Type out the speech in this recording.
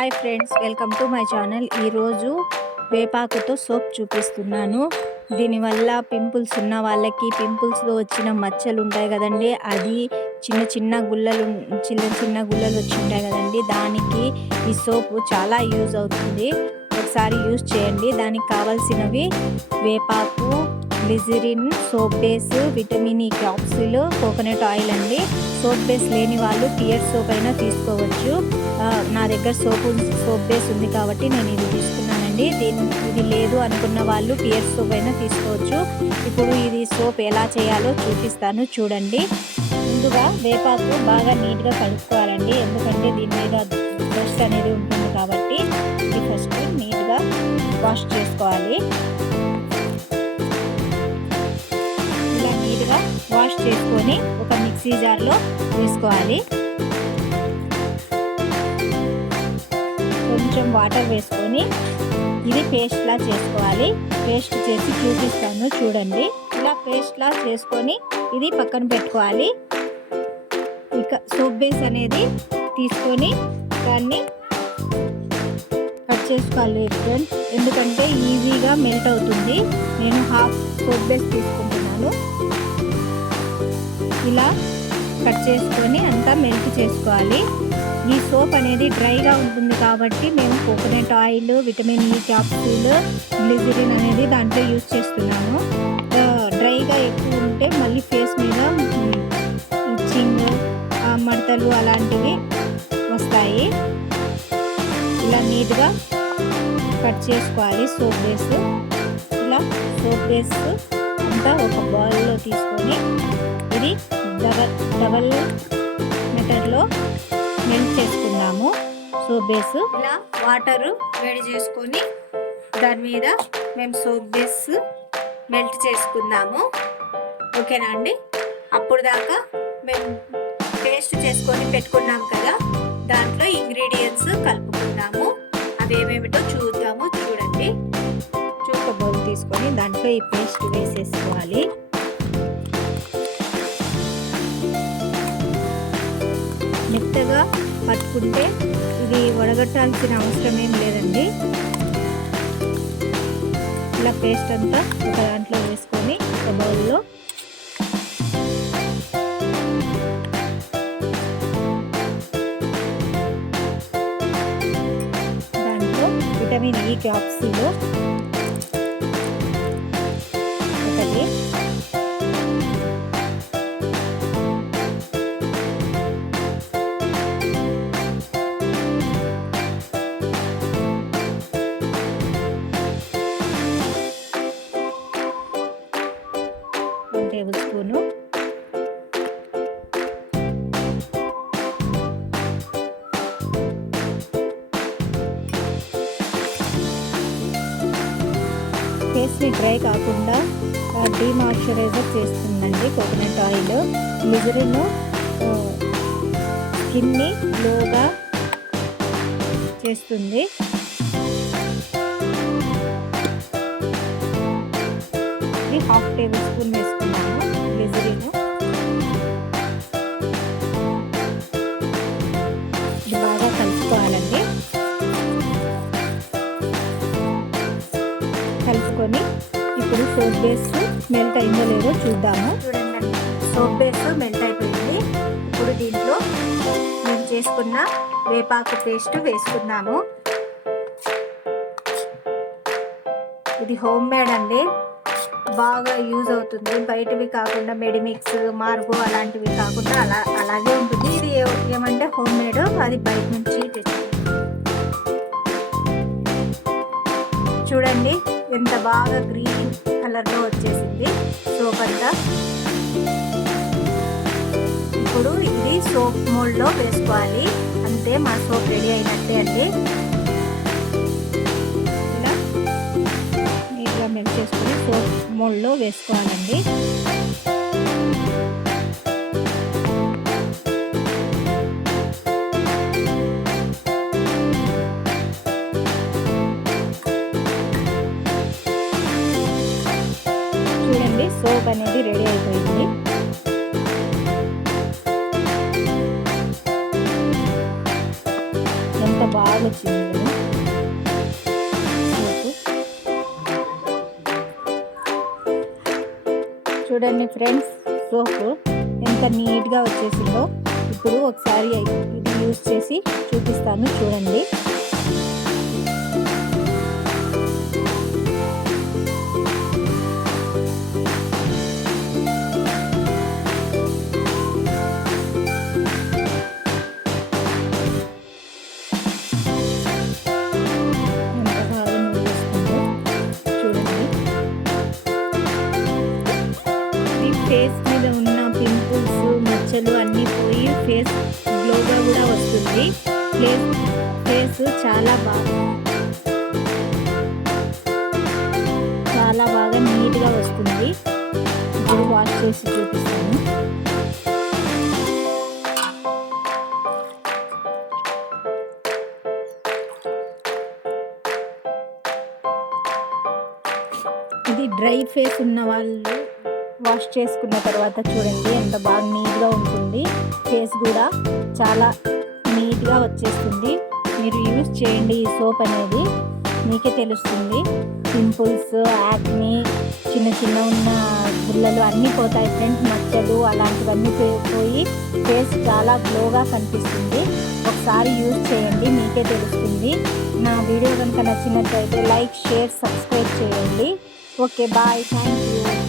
Hi friends, welcome to my channel. ఈరోజు వేపాకుతో soap చూపిస్తున్నాను. దీనివల్ల పింపుల్స్ ఉన్న వాళ్ళకి, పింపుల్స్లో వచ్చిన మచ్చలు ఉంటాయి కదండి, అది చిన్న చిన్న గుల్లలు వచ్చి ఉంటాయి కదండి, దానికి ఈ సోపు చాలా యూజ్ అవుతుంది. ఒకసారి యూజ్ చేయండి. దానికి కావాల్సినవి వేపాకు, glycerin, soap base, vitamin E capsule, coconut oil అండి. సోప్ బేస్ లేని వాళ్ళు పియర్ సోప్ అయినా తీసుకోవచ్చు. నా దగ్గర సోప్ బేస్ ఉంది కాబట్టి నేను ఇది తీసుకున్నానండి. ఇది లేదు అనుకున్న వాళ్ళు పియర్ సోప్ అయినా తీసుకోవచ్చు. ఇప్పుడు ఇది సోప్ ఎలా చేయాలో చూపిస్తాను, చూడండి. ముందుగా వేపాకు బాగా నీట్గా కలుపుకోవాలండి, ఎందుకంటే దీని మీద డస్ట్ అనేది ఉంటుంది కాబట్టి ఇది ఫస్ట్ నీట్గా వాష్ చేసుకోవాలి. ఇలా నీట్గా వాష్ చేసుకొని ఒక మిక్సీ జార్లో వేసుకోవాలి. కొంచెం వాటర్ వేసుకొని ఇది పేస్ట్లా చేసుకోవాలి. పేస్ట్ చేసి చూపిస్తాను, చూడండి. ఇలా పేస్ట్లా చేసుకొని ఇది పక్కన పెట్టుకోవాలి. ఇక సోప్ బేస్ అనేది తీసుకొని దాన్ని కట్ చేసుకోవాలి ఫ్రెండ్స్, ఎందుకంటే ఈజీగా మెల్ట్ అవుతుంది. నేను హాఫ్ సోప్ బేస్ తీసుకుంటున్నాను. ఇలా కట్ చేసుకొని అంతా మెల్ట్ చేసుకోవాలి. ఈ సోప్ అనేది డ్రైగా ఉంటుంది కాబట్టి మేము coconut oil, vitamin E capsule, glycerin అనేది దాంట్లో యూజ్ చేస్తున్నాము. డ్రైగా ఎక్కువ ఉంటే మళ్ళీ ఫేస్ మీద ఇచ్చింగ్, మడతలు అలాంటివి వస్తాయి. ఇలా నీట్గా కట్ చేసుకోవాలి సోప్ బేస్. ఇలా సోప్ బేస్ అంతా ఒక బౌల్లో తీసుకొని ఇది డబల్ మెథడ్లో మెల్ట్ చేసుకుందాము. సోప్ బేస్ ఇలా వాటర్ వేడి చేసుకొని దాని మీద మేము సోప్ బేస్ మెల్ట్ చేసుకుందాము. ఓకేనా అండి? అప్పుడు దాకా మేము పేస్ట్ చేసుకొని పెట్టుకున్నాం కదా, దాంట్లో ఇంగ్రీడియంట్స్ కలుపుకుందాము. అవి ఏమేమిటో చూద్దాము, చూడండి. బౌల్ తీసుకొని దాంట్లో ఈ పేస్ట్ వేసేసుకోవాలి. మెత్తగా పట్టుకుంటే ఇది వడగట్టాల్సిన అవసరం ఏం లేదండి. ఇలా పేస్ట్ అంతా ఒక దాంట్లో వేసుకొని ఒక బౌల్లో దాంట్లో విటమిన్ ఈ క్యాప్సూల్ ఒకటి, టేబుల్ స్పూను ఫేస్ని డ్రై కాకుండా డీమాయిశ్చరైజర్ చేస్తుందండి కోకోనట్ ఆయిల్. గ్లిజరిన్ స్కిన్ని గ్లోగా చేస్తుంది. ఇది హాఫ్ టేబుల్ స్పూన్ వేసుకున్నాను గ్లిజరిన్. ఇది బాగా కలుపుకోవాలండి. కలుపుకొని ఇప్పుడు సోప్ బేస్ మెల్ట్ అయిందో లేదో చూద్దాము. చూడండి, సోప్ బేస్ మెల్ట్ అయిపోయింది. ఇప్పుడు దీంట్లో మేము చేసుకున్న వేపాకు పేస్ట్ వేసుకున్నాము. ఇది హోమ్ మేడ్ అండి, బాగా యూజ్ అవుతుంది. బయటవి కాకుండా మెడిమిక్స్, మార్గో అలాంటివి కాకుండా అలాగే ఉంటుంది. ఇది ఏమంటే హోమ్ మేడ్, అది బయట నుంచి తెచ్చింది. చూడండి ఎంత బాగా గ్రీన్ కలర్లో వచ్చేసింది సోప్ అంతా. ఇప్పుడు ఇది సోప్ మోల్డ్లో వేసుకోవాలి. అంతే, మా సోప్ రెడీ అయినట్టే అండి. ఇలా నీట్గా మెల్ట్ చేసుకొని సోప్ మోల్డ్లో వేసుకోవాలండి. చూడండి, సోప్ అనేది రెడీ అయిపోయింది. ఎంత బాగా వచ్చింది కదా సోపు. చూడండి ఫ్రెండ్స్, సోపు ఎంత నీట్గా వచ్చేసిందో. ఇప్పుడు ఒకసారి ఇది యూజ్ చేసి చూపిస్తాను చూడండి. ఫేస్ మీద ఉన్న పింపుల్స్ మచ్చలు అన్నీ పోయి ఫేస్ గ్లోగా కూడా వస్తుంది. ఫేస్ చాలా బాగా నీట్గా వస్తుంది. ఇప్పుడు వాష్ చేసి చూపిస్తాను. ఇది డ్రై ఫేస్ ఉన్న వాళ్ళు వాష్ చేసుకున్న తర్వాత చూడండి ఎంత బాగా నీట్గా ఉంటుంది. ఫేస్ కూడా చాలా నీట్గా వచ్చేస్తుంది. మీరు యూజ్ చేయండి ఈ సోప్ అనేది, మీకే తెలుస్తుంది. పింపుల్స్, యాక్ని, చిన్న ఉన్న గుల్లలు అన్నీ పోతాయి ఫ్రెండ్స్. మచ్చలు అలాంటివన్నీ పోయి ఫేస్ చాలా గ్లోగా కనిపిస్తుంది. ఒకసారి యూజ్ చేయండి, మీకే తెలుస్తుంది. నా వీడియో కనుక నచ్చినట్లయితే లైక్, షేర్, సబ్స్క్రైబ్ చేయండి. Okay bye, thank you.